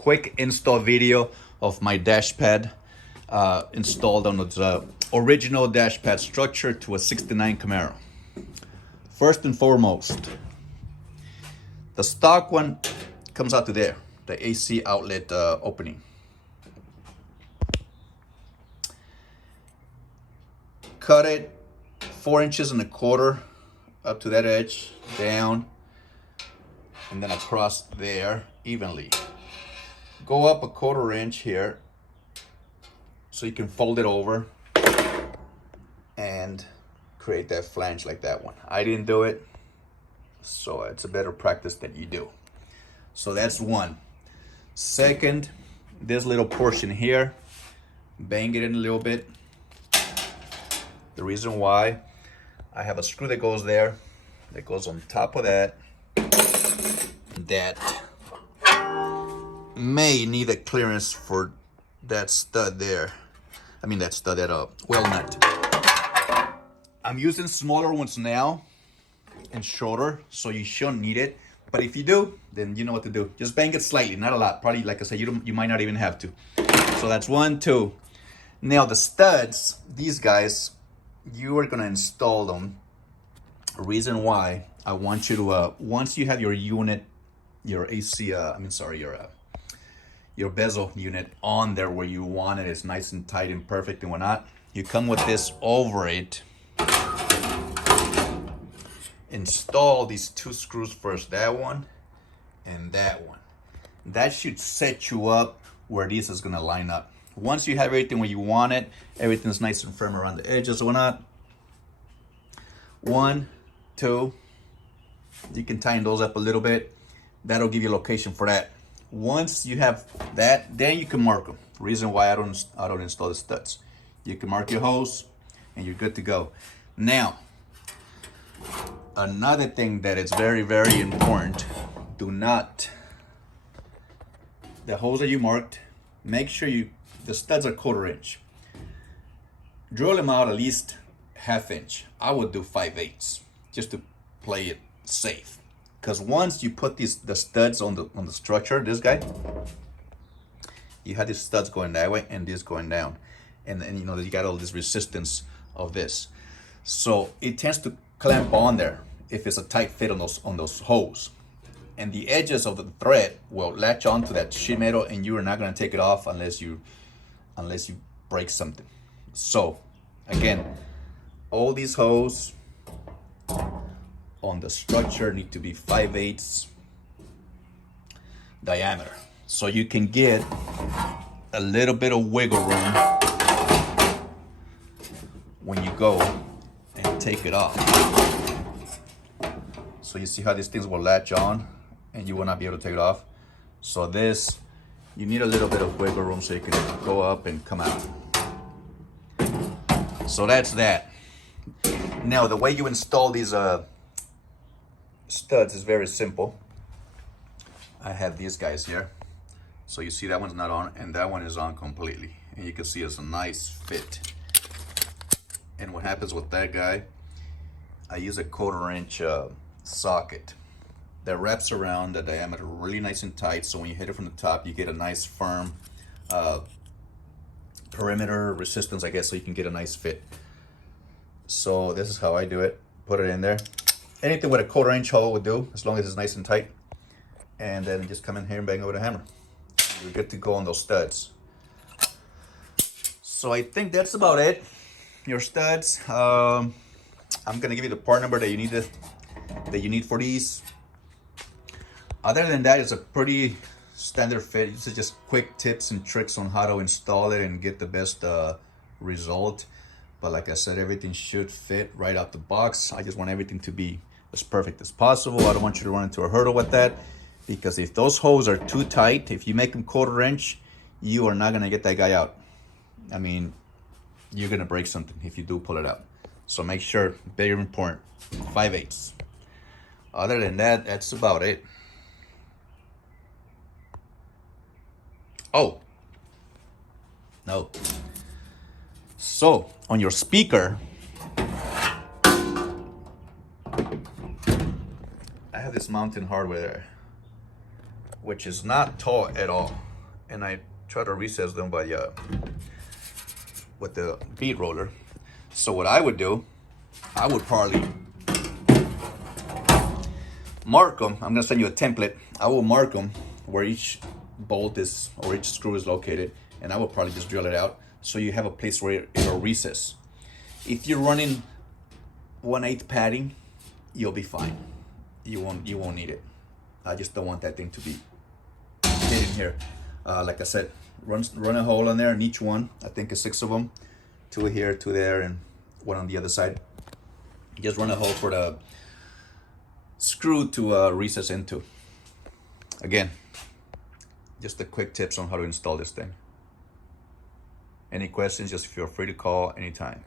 quick install video of my dash pad installed on the original dash pad structure to a 69 Camaro. First and foremost, the stock one comes out to there, the AC outlet opening. Cut it 4 inches and a quarter up to that edge, down, and then across there evenly. Go up a 1/4 inch here so you can fold it over and create that flange like that one. I didn't do it, so it's a better practice that you do. So that's one. Second, this little portion here, bang it in a little bit. The reason why, I have a screw that goes there, that goes on top of that, that may need a clearance for that stud there. I mean that stud, that well nut. I'm using smaller ones now and shorter, so you shouldn't need it. But if you do, then you know what to do. Just bang it slightly, not a lot. Probably, like I said, you might not even have to. So that's 1, 2. Now the studs, these guys, you are gonna install them. Reason why, I want you to once you have your unit, your AC, your bezel unit on there where you want it, it's nice and tight and perfect and whatnot. You come with this over it. Install these 2 screws first, that one and that one. That should set you up where this is gonna line up. Once you have everything where you want it, everything's nice and firm around the edges and whatnot. 1, 2, you can tighten those up a little bit. That'll give you a location for that. Once you have that, then you can mark them. Reason why I don't install the studs. You can mark your hose and you're good to go. Now, another thing that is very, very important, do not, the holes that you marked, make sure the studs are 1/4 inch. Drill them out at least 1/2 inch. I would do 5/8 just to play it safe. Because once you put the studs on the structure, this guy, you have these studs going that way and this going down, and you know you got all this resistance of this, so it tends to clamp on there if it's a tight fit on those holes, and the edges of the thread will latch onto that sheet metal, and you are not going to take it off unless you break something. So again, all these holes on the structure need to be 5/8 diameter, so you can get a little bit of wiggle room when you go and take it off. So you see how these things will latch on and you will not be able to take it off. So this, you need a little bit of wiggle room so you can go up and come out. So that's that. Now the way you install these studs is very simple. I have these guys here. So you see that one's not on and that one is on completely. And you can see it's a nice fit. And what happens with that guy, I use a 1/4 inch socket that wraps around the diameter really nice and tight. So when you hit it from the top, you get a nice firm perimeter resistance, I guess, so you can get a nice fit. So this is how I do it. Put it in there. Anything with a 1/4 inch hole would do, as long as it's nice and tight. And then just come in here and bang it with a hammer. You're good to go on those studs. So I think that's about it. Your studs. I'm gonna give you the part number that you need for these. Other than that, it's a pretty standard fit. This is just quick tips and tricks on how to install it and get the best result. But like I said, everything should fit right out the box. I just want everything to be as perfect as possible. I don't want you to run into a hurdle with that, because if those holes are too tight, if you make them 1/4 inch, you are not gonna get that guy out. I mean, you're gonna break something if you do pull it out. So make sure, very important, 5/8. Other than that, that's about it. Oh, no. So on your speaker, I have this Mountain hardware, which is not tall at all. and I try to recess them by with the bead roller. So what I would do, I would probably mark them. I'm gonna send you a template. I will mark them where each bolt is or each screw is located, and I will probably just drill it out so you have a place where it'll recess. If you're running 1/8 padding, you'll be fine. You won't need it. I just don't want that thing to be hidden here. Like I said, run a hole in there in each one. I think it's 6 of them, 2 here, 2 there, and 1 on the other side. Just run a hole for the screw to recess into. Again, just the quick tips on how to install this thing. Any questions, just feel free to call anytime.